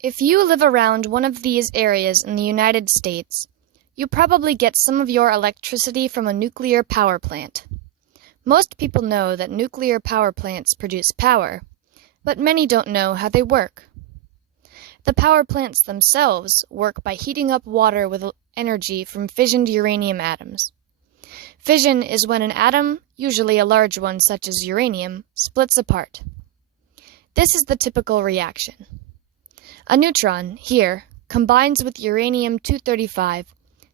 If you live around one of these areas in the United States, you probably get some of your electricity from a nuclear power plant. Most people know that nuclear power plants produce power, but many don't know how they work. The power plants themselves work by heating up water with energy from fissioned uranium atoms. Fission is when an atom, usually a large one such as uranium, splits apart. This is the typical reaction. A neutron, here, combines with uranium-235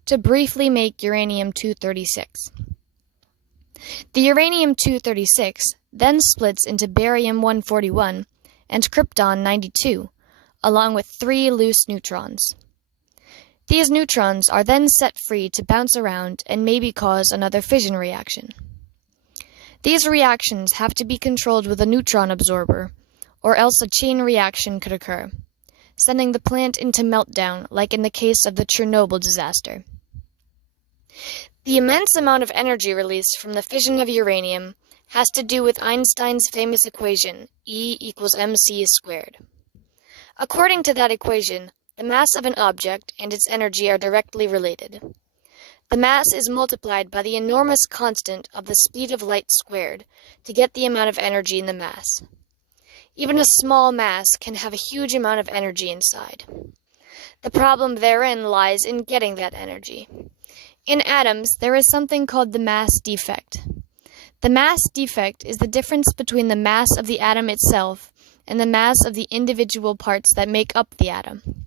to briefly make uranium-236. The uranium-236 then splits into barium-141 and krypton-92, along with 3 loose neutrons. These neutrons are then set free to bounce around and maybe cause another fission reaction. These reactions have to be controlled with a neutron absorber, or else a chain reaction could occur, sending the plant into meltdown like in the case of the Chernobyl disaster. The immense amount of energy released from the fission of uranium has to do with Einstein's famous equation, E equals mc squared. According to that equation, the mass of an object and its energy are directly related. The mass is multiplied by the enormous constant of the speed of light squared to get the amount of energy in the mass. Even a small mass can have a huge amount of energy inside. The problem therein lies in getting that energy. In atoms, there is something called the mass defect. The mass defect is the difference between the mass of the atom itself and the mass of the individual parts that make up the atom.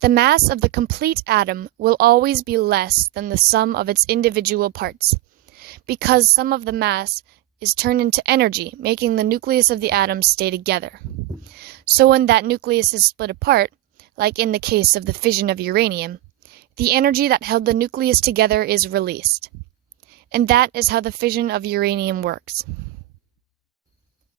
The mass of the complete atom will always be less than the sum of its individual parts, because some of the mass is turned into energy, making the nucleus of the atom stay together. So when that nucleus is split apart, like in the case of the fission of uranium, the energy that held the nucleus together is released. And that is how the fission of uranium works.